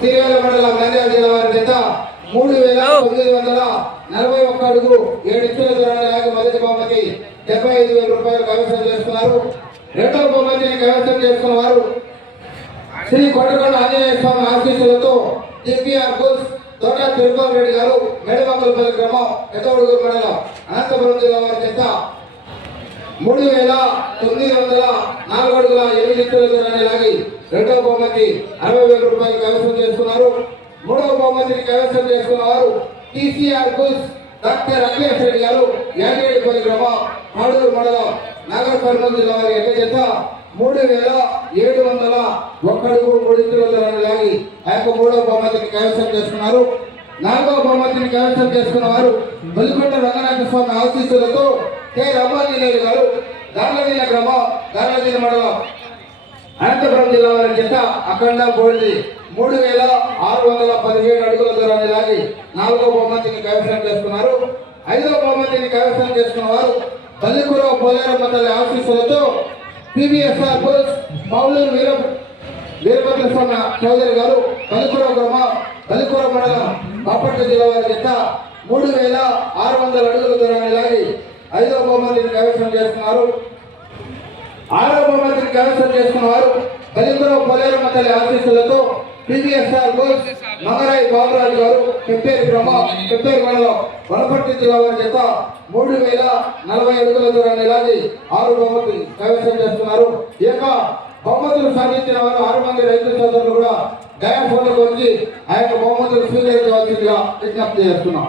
సిరివెల్ల మండలం నంద్యాల జిల్లా వారి చేత 3941 అడుగు 7 ఇంచుల దూరాన్ని మొదటి బహుమతి 75,000 రూపాయలు కైవసం చేస్తున్నారు. రెండవ బహుమతిని కైవసం చేసుకున్న వారు శ్రీ కొట్టకొండ ఆంజనేయ స్వామి ఆశీస్సులతో జిపిఆర్ బుల్స్ తోట తిరుపతి రెడ్డి గారు మేడమక్కలపల్లి గ్రామం పెద్దవడుగు మండలం అనంతపురం జిల్లా వారి చేత 3904 అడుగుల 8 ఇంచుల దూరాన్ని లాగి రెండవ బహుమతి 60,000 రూపాయలు కైవసం చేసుకున్నారు. మూడవ బహుమతిని కైవసం చేసుకున్న వారు TCR bulls doctor Akhilesh Reddy గారు యాదగిరిపల్లి గ్రామం మాడూరు మండలం నాగర్ కర్నూలు జిల్లా వారి ఎట్ల చేత 3701 అడుగు 3 ఇంచుల దూరాన్ని లాగి ఆ యొక్క మూడవ బహుమతిని కైవసం చేసుకున్నారు. నాలుగవ బహుమతిని కైవసం చేసుకున్న వారు బలికొండ రంగనాథ స్వామి ఆశీస్సులతో కె రమాజీలేరు గారు దార్లదీన గ్రామం దార్లదీన మండలం అనంతపురం జిల్లా వారి చేత అఖండ బోల్ది 3617 అడుగుల దూరాన్ని లాగి నాలుగవ బహుమతిని కైవసం చేసుకున్నారు. ఐదవ బహుమతిని కైవసం చేసుకున్న వారు బల్లికూర పోలేరమ్మ తల్లి ఆశీస్సులతో పివిఎస్ఆర్ బుల్స్ మౌలూరు వీరభద్ర స్వామి చౌదరి గారు బల్లికూర గ్రామం బల్లికూర మండలం బాపట్ల జిల్లా వారి చేత 3600 అడుగుల దూరాన్ని లాగి ఐదవ బహుమతిని కైవసం చేసుకున్నారు. ఆరవ బహుమతిని కైవసం చేసుకున్న వారు బలిపుర పోలేరమ్మ తల్లి ఆశీస్సులతో పివిఎస్ఆర్ బుల్స్ మగరాయి బాబురాజు గారు పెప్పేరు గ్రామం పెప్పేరు మండలం వనపర్తి జిల్లా వారి చేత 3040 అడుగుల దూరాన్ని లాగి 6 బహుమతి కైవసం చేస్తున్నారు. ఈ యొక్క బహుమతులు సాధించిన వారు 6 మంది రైతు సోదరులు కూడా డయాఫోన్లకు వచ్చి ఆ యొక్క బహుమతులు స్వీకరించవలసిందిగా విజ్ఞప్తి చేస్తున్నాం.